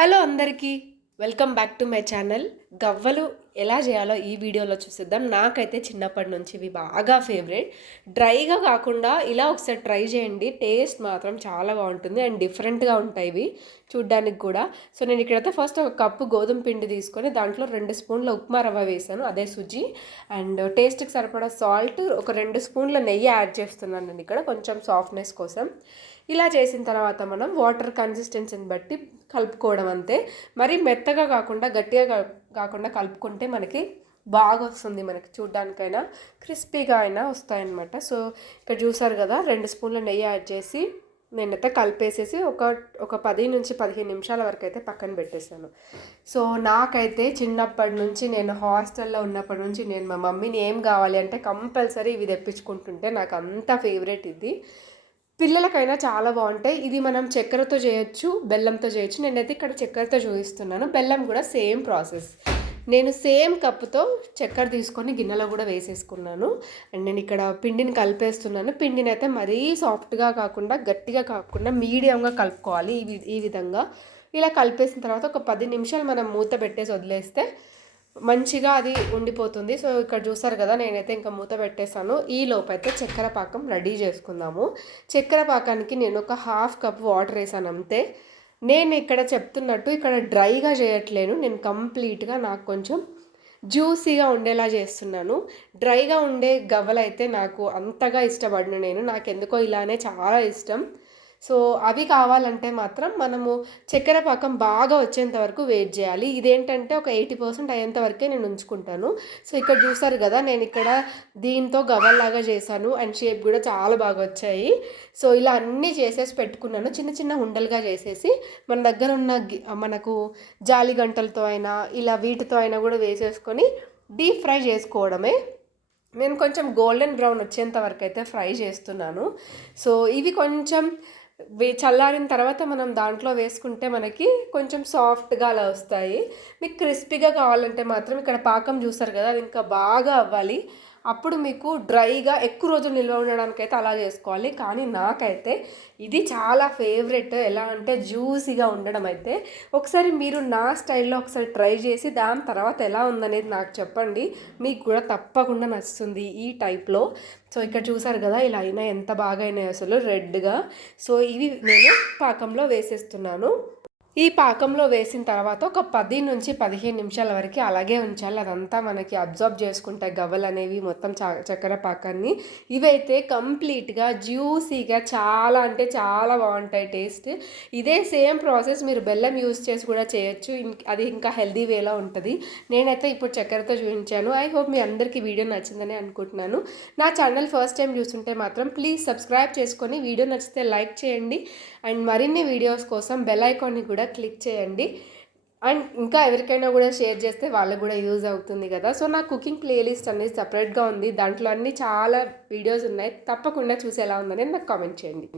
Hello అందరికీ welcome back to my channel. గవ్వలు ఎలా చేయాలో ఈ వీడియోలో చూసిద్దాం. నాకైతే చిన్నప్పటి నుంచి ఇవి బాగా ఫేవరెట్. డ్రైగా కాకుండా ఇలా ఒకసారి ట్రై చేయండి. టేస్ట్ మాత్రం చాలా బాగుంటుంది అండ్ డిఫరెంట్గా ఉంటాయి ఇవి చూడ్డానికి కూడా. సో నేను ఇక్కడైతే ఫస్ట్ ఒక కప్పు గోధుమ పిండి తీసుకొని దాంట్లో రెండు స్పూన్ల ఉప్మా రవ్వ వేసాను అదే సుజి. అండ్ టేస్ట్కి సరిపడా సాల్ట్ ఒక రెండు స్పూన్ల నెయ్యి యాడ్ చేస్తున్నాను నేను ఇక్కడ కొంచెం సాఫ్ట్నెస్ కోసం. ఇలా చేసిన తర్వాత మనం వాటర్ కన్సిస్టెన్సీని బట్టి కలుపుకోవడం అంతే. మరి మెత్తగా కాకుండా గట్టిగా కాకుండా కలుపుకుంటే మనకి బాగా వస్తుంది మనకి. చూడ్డానికైనా క్రిస్పీగా అయినా వస్తాయన్నమాట. సో ఇక్కడ చూసారు కదా రెండు స్పూన్ల నెయ్యి యాడ్ చేసి నేనైతే కలిపేసేసి ఒక ఒక పది నుంచి పదిహేను నిమిషాల వరకు అయితే పక్కన పెట్టేశాను. సో నాకైతే చిన్నప్పటి నుంచి నేను హాస్టల్లో ఉన్నప్పటి నుంచి నేను మా మమ్మీని ఏం కావాలి అంటే కంపల్సరీ ఇవి తెప్పించుకుంటుంటే నాకు అంత ఫేవరెట్ ఇది. పిల్లలకైనా చాలా బాగుంటాయి. ఇది మనం చక్కెరతో చేయొచ్చు బెల్లంతో చేయొచ్చు. నేనైతే ఇక్కడ చక్కెరతో చూపిస్తున్నాను బెల్లం కూడా సేమ్ ప్రాసెస్. నేను సేమ్ కప్పుతో చక్కెర తీసుకొని గిన్నెలో కూడా వేసేసుకున్నాను. అండ్ నేను ఇక్కడ పిండిని కలిపేస్తున్నాను. పిండిని అయితే మరీ సాఫ్ట్గా కాకుండా గట్టిగా కాకుండా మీడియంగా కలుపుకోవాలి ఈ ఈ విధంగా. ఇలా కలిపేసిన తర్వాత ఒక పది నిమిషాలు మనం మూత పెట్టేసి వదిలేస్తే మంచిగా అది ఉండిపోతుంది. సో ఇక్కడ చూసారు కదా నేనైతే ఇంకా మూత పెట్టేశాను. ఈ లోపైతే అయితే చక్కెర పాకం రెడీ చేసుకుందాము. చక్కెర పాకానికి నేను ఒక హాఫ్ కప్ వాటర్ వేసాను అంతే. నేను ఇక్కడ చెప్తున్నట్టు ఇక్కడ డ్రైగా చేయట్లేను. నేను కంప్లీట్గా నాకు కొంచెం జ్యూసీగా ఉండేలా చేస్తున్నాను. డ్రైగా ఉండే గవ్వలైతే నాకు అంతగా ఇష్టపడను నేను. నాకు ఎందుకో ఇలానే చాలా ఇష్టం. సో అవి కావాలంటే మాత్రం మనము చక్కెర పాకం బాగా వచ్చేంత వరకు వెయిట్ చేయాలి. ఇదేంటంటే ఒక ఎయిటీ పర్సెంట్ అయ్యేంత వరకే నేను ఉంచుకుంటాను. సో ఇక్కడ చూసారు కదా నేను ఇక్కడ దీంతో గవల్లాగా చేశాను అండ్ షేప్ కూడా చాలా బాగా వచ్చాయి. సో ఇలా అన్నీ చేసేసి పెట్టుకున్నాను. చిన్న చిన్న ఉండలుగా చేసేసి మన దగ్గర ఉన్న గి- మనకు జాలి గంటలతో అయినా ఇలా వీటితో అయినా కూడా వేసేసుకొని డీప్ ఫ్రై చేసుకోవడమే. నేను కొంచెం గోల్డెన్ బ్రౌన్ వచ్చేంత వరకు అయితే ఫ్రై చేస్తున్నాను. సో ఇవి కొంచెం చల్లారిన తర్వాత మనం దాంట్లో వేసుకుంటే మనకి కొంచెం సాఫ్ట్గా అలా వస్తాయి. మీకు క్రిస్పీగా కావాలంటే మాత్రం ఇక్కడ పాకం చూస్తారు కదా అది ఇంకా బాగా అవ్వాలి. అప్పుడు మీకు డ్రైగా ఎక్కువ రోజులు నిల్వ ఉండడానికి అయితే అలా చేసుకోవాలి. కానీ నాకైతే ఇది చాలా ఫేవరెట్. ఎలా అంటే జ్యూసీగా ఉండడం అయితే ఒకసారి మీరు నా స్టైల్లో ఒకసారి ట్రై చేసి దాని తర్వాత ఎలా ఉందనేది నాకు చెప్పండి. మీకు కూడా తప్పకుండా నచ్చుతుంది ఈ టైప్లో. సో ఇక్కడ చూసారు కదా ఇలా అయినా ఎంత బాగా అయినాయి అసలు రెడ్గా. సో ఇవి నేను పాకంలో వేసేస్తున్నాను. ఈ పాకంలో వేసిన తర్వాత ఒక పది నుంచి పదిహేను నిమిషాల వరకు అలాగే ఉంచాలి. అదంతా మనకి అబ్జర్వ్ చేసుకుంటాయి గవ్వలు అనేవి మొత్తం చక్కెర పాకాన్ని ఇవైతే కంప్లీట్గా జ్యూసీగా చాలా అంటే చాలా బాగుంటాయి టేస్ట్. ఇదే సేమ్ ప్రాసెస్ మీరు బెల్లం యూస్ చేసి కూడా చేయొచ్చు. ఇం- అది ఇంకా హెల్దీ వేలో ఉంటుంది. నేనైతే ఇప్పుడు చక్కెరతో చూపించాను. ఐ హోప్ మీ అందరికీ వీడియో నచ్చిందని అనుకుంటున్నాను. నా ఛానల్ ఫస్ట్ టైం చూస్తుంటే మాత్రం ప్లీజ్ సబ్స్క్రైబ్ చేసుకొని వీడియో నచ్చితే లైక్ చేయండి. అండ్ మరిన్ని వీడియోస్ కోసం బెల్ ఐకాన్ని కూడా క్లిక్ చేయండి. అండ్ ఇంకా ఎవరికైనా కూడా షేర్ చేస్తే వాళ్ళకు కూడా యూజ్ అవుతుంది కదా. సో నా కుకింగ్ ప్లేలిస్ట్ అనేది సపరేట్గా ఉంది. దాంట్లో అన్ని చాలా వీడియోస్ ఉన్నాయి. తప్పకుండా చూసి ఎలా ఉందని నాకు కామెంట్ చేయండి.